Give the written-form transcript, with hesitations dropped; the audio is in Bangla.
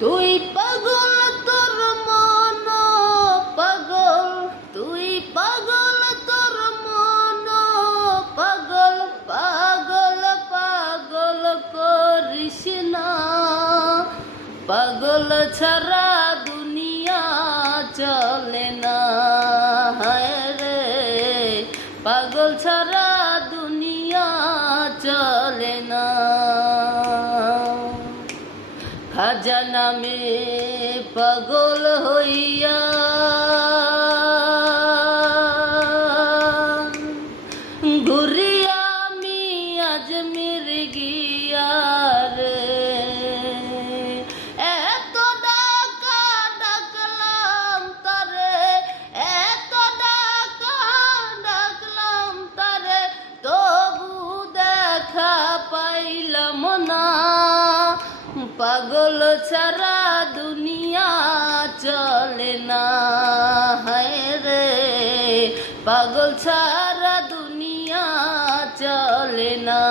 তুই পাগল তোর মন পাগল, তুই পাগল তোর মন পাগল, পাগল পাগল করিস না। পাগল ছাড়া দুনিয়া চলে না, হায় রে পাগল ছাড়া দুনিয়া চলে না। খাজা নামে পাগল হইয়া ঘুরিয়া আমি আজমির গিয়া রে। এত ডাকা ডাকলাম তারে, এত ডাকা ডাকলাম তারে, তবু দেখা পাইলাম না। পাগল ছাড়া দুনিয়া চলে না, হায় রে পাগল ছাড়া দুনিয়া চলে না।